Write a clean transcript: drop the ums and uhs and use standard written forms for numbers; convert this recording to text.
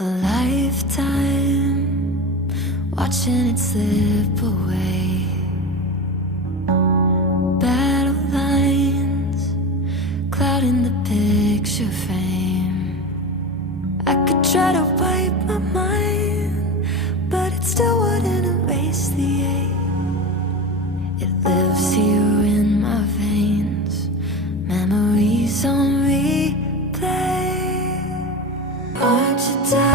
A lifetime watching it slip away. Battle lines clouding the picture frame. I could try to wipe my mind, but it still wouldn't erase the ache. It lives here in my veins, memories on replay. Aren't you tired?